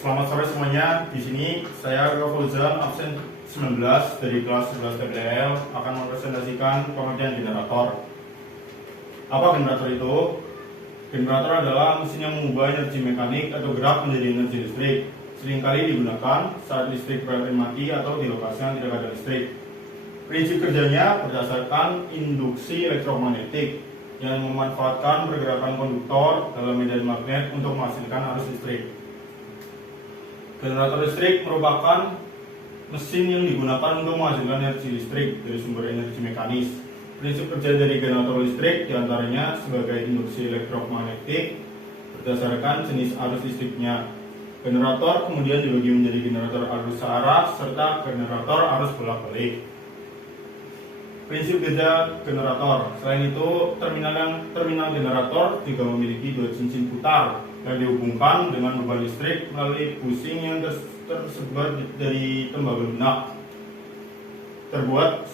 Selamat sore semuanya. Di sini saya Fauzan absen 19 dari kelas 11 TPL akan mempresentasikan pengertian generator. Apa generator itu? Generator adalah mesin yang mengubah energi mekanik atau gerak menjadi energi listrik. Seringkali digunakan saat listrik pln mati atau di lokasi yang tidak ada listrik. Prinsip kerjanya berdasarkan induksi elektromagnetik yang memanfaatkan pergerakan konduktor dalam medan magnet untuk menghasilkan arus listrik. Generator listrik merupakan mesin yang digunakan untuk menghasilkan energi listrik dari sumber energi mekanis. Prinsip kerja dari generator listrik diantaranya sebagai induksi elektromagnetik berdasarkan jenis arus listriknya. Generator kemudian dibagi menjadi generator arus searah serta generator arus bolak-balik. Prinsip kerja generator. Selain itu, terminal generator juga memiliki dua cincin putar yang dihubungkan dengan beban listrik melalui busing yang tersebar dari tembaga lunak. Terbuat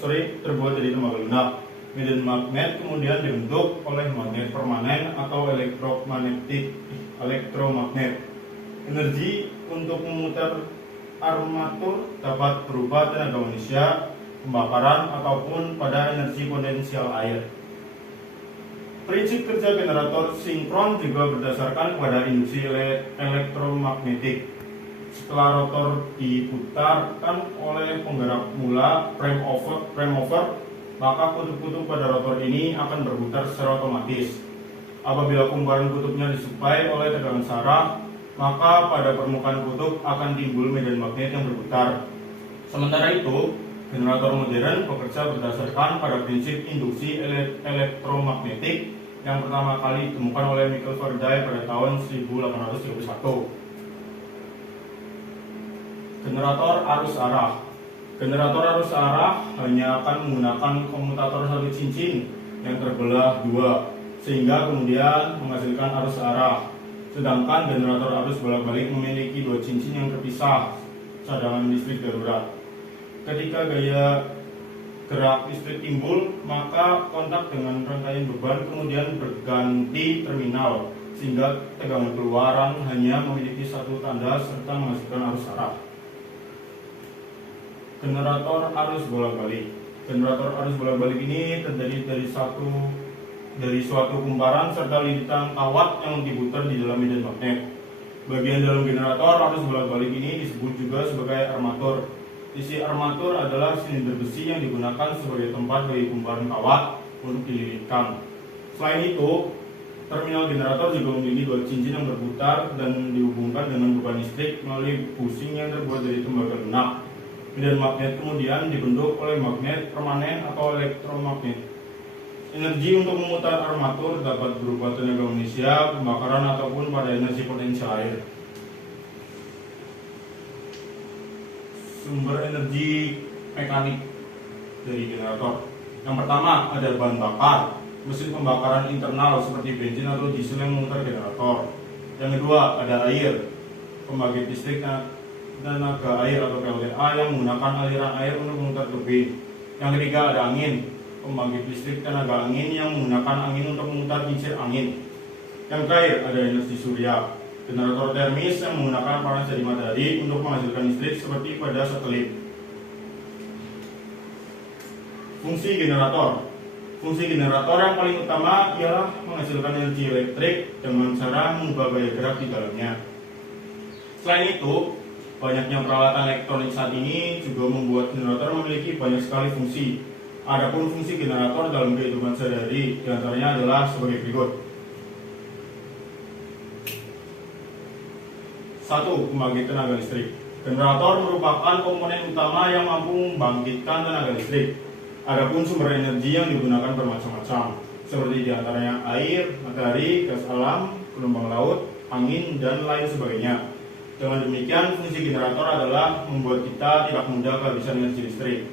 dari tembaga lunak. Medan magnet kemudian dibentuk oleh magnet permanen atau elektromagnet. Energi untuk memutar armatur dapat berupa tenaga manusia, pembakaran, ataupun pada energi potensial air. Prinsip kerja generator sinkron juga berdasarkan pada induksi elektromagnetik. Setelah rotor diputarkan oleh penggerak mula prime mover, maka kutub-kutub pada rotor ini akan berputar secara otomatis. Apabila kumparan kutubnya disuplai oleh tegangan searah, maka pada permukaan kutub akan timbul medan magnet yang berputar. Sementara itu, generator modern bekerja berdasarkan pada prinsip induksi elektromagnetik yang pertama kali ditemukan oleh Michael Faraday pada tahun 1831. Generator arus arah. Generator arus arah hanya akan menggunakan komutator satu cincin yang terbelah dua, sehingga kemudian menghasilkan arus arah. Sedangkan generator arus bolak-balik memiliki dua cincin yang terpisah, cadangan listrik darurat. Ketika gaya gerak listrik timbul, maka kontak dengan rangkaian beban kemudian berganti terminal, sehingga tegangan keluaran hanya memiliki satu tanda serta menghasilkan arus arah. Generator arus bolak-balik. Generator arus bolak-balik ini terdiri dari suatu kumparan serta lilitan kawat yang diputar di dalam medan magnet. Bagian dalam generator arus bolak-balik ini disebut juga sebagai armatur. Isi armatur adalah silinder besi yang digunakan sebagai tempat bagi kumparan kawat untuk dililitkan. Selain itu, terminal generator juga memiliki dua cincin yang berputar dan dihubungkan dengan beban listrik melalui busing yang terbuat dari tembaga lunak. Medan magnet kemudian dibentuk oleh magnet permanen atau elektromagnet. Energi untuk memutar armatur dapat berupa tenaga manusia, pembakaran, ataupun pada energi potensial air. Sumber energi mekanik dari generator. Yang pertama ada bahan bakar, mesin pembakaran internal seperti bensin atau diesel yang memutar generator. Yang kedua ada air, pembangkit listrik tenaga air atau PLTA yang menggunakan aliran air untuk memutar turbin. Yang ketiga ada angin, pembangkit listrik tenaga angin yang menggunakan angin untuk memutar kincir angin. Yang terakhir ada energi surya, generator termis yang menggunakan panas dari matahari untuk menghasilkan listrik seperti pada satelit. Fungsi generator. Fungsi generator yang paling utama ialah menghasilkan energi elektrik dengan cara mengubah gaya gerak di dalamnya. Selain itu, banyaknya peralatan elektronik saat ini juga membuat generator memiliki banyak sekali fungsi. Adapun fungsi generator dalam kehidupan sehari-hari diantaranya adalah sebagai berikut. 1. Pembangkit tenaga listrik. Generator merupakan komponen utama yang mampu membangkitkan tenaga listrik. Adapun sumber energi yang digunakan bermacam-macam, seperti diantaranya air, matahari, gas alam, gelombang laut, angin, dan lain sebagainya. Dengan demikian, fungsi generator adalah membuat kita tidak mudah kehabisan energi listrik.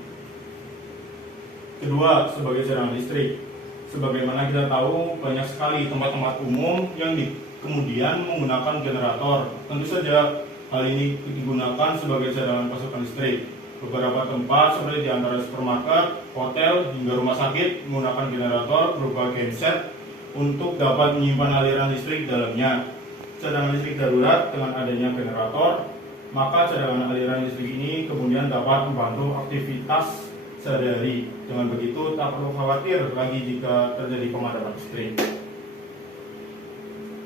Kedua, sebagai cadangan listrik. Sebagaimana kita tahu, banyak sekali tempat-tempat umum yang kemudian menggunakan generator. Tentu saja hal ini digunakan sebagai cadangan pasokan listrik. Beberapa tempat seperti di antara supermarket, hotel, hingga rumah sakit menggunakan generator berupa genset untuk dapat menyimpan aliran listrik di dalamnya. cadangan listrik darurat dengan adanya generator, maka cadangan aliran listrik ini kemudian dapat membantu aktivitas sehari-hari. Dengan begitu, tak perlu khawatir lagi jika terjadi pemadaman listrik.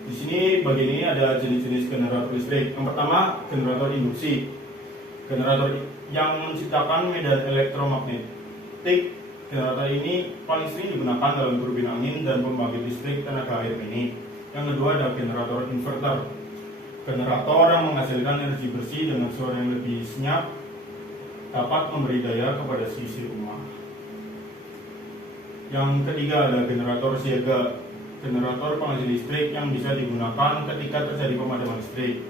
Di sini bagian ini ada jenis-jenis generator listrik. Yang pertama, generator induksi. Generator yang menciptakan medan elektromagnetik. Generator ini paling sering digunakan dalam turbin angin dan pembangkit listrik tenaga air mini. Yang kedua ada generator inverter. Generator yang menghasilkan energi bersih dengan suara yang lebih senyap dapat memberi daya kepada sisi rumah. Yang ketiga ada generator siaga. Generator penghasil listrik yang bisa digunakan ketika terjadi pemadaman listrik.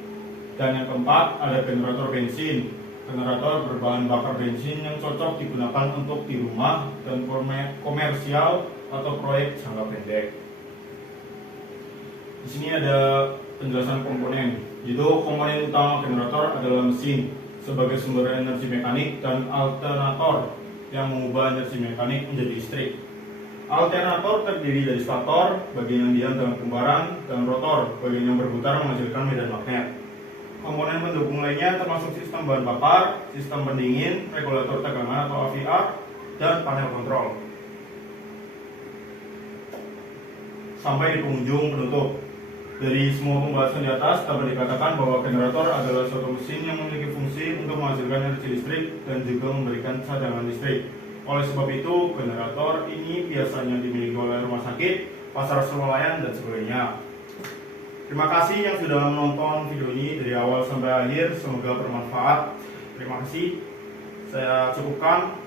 Dan yang keempat ada generator bensin. Generator berbahan bakar bensin yang cocok digunakan untuk di rumah dan komersial atau proyek jangka pendek. Di sini ada penjelasan komponen. Yaitu komponen utama generator adalah mesin sebagai sumber energi mekanik dan alternator yang mengubah energi mekanik menjadi listrik. Alternator terdiri dari stator, bagian yang diam dalam kumparan, dan rotor, bagian yang berputar menghasilkan medan magnet. Komponen pendukung lainnya termasuk sistem bahan bakar, sistem pendingin, regulator tegangan atau AVR, dan panel kontrol. Sampai di penghujung penutup. Dari semua pembahasan di atas dapat dikatakan bahwa generator adalah suatu mesin yang memiliki fungsi untuk menghasilkan energi listrik dan juga memberikan cadangan listrik. Oleh sebab itu, generator ini biasanya dimiliki oleh rumah sakit, pasar swalayan, dan sebagainya. Terima kasih yang sudah menonton video ini dari awal sampai akhir. Semoga bermanfaat. Terima kasih. Saya cukupkan.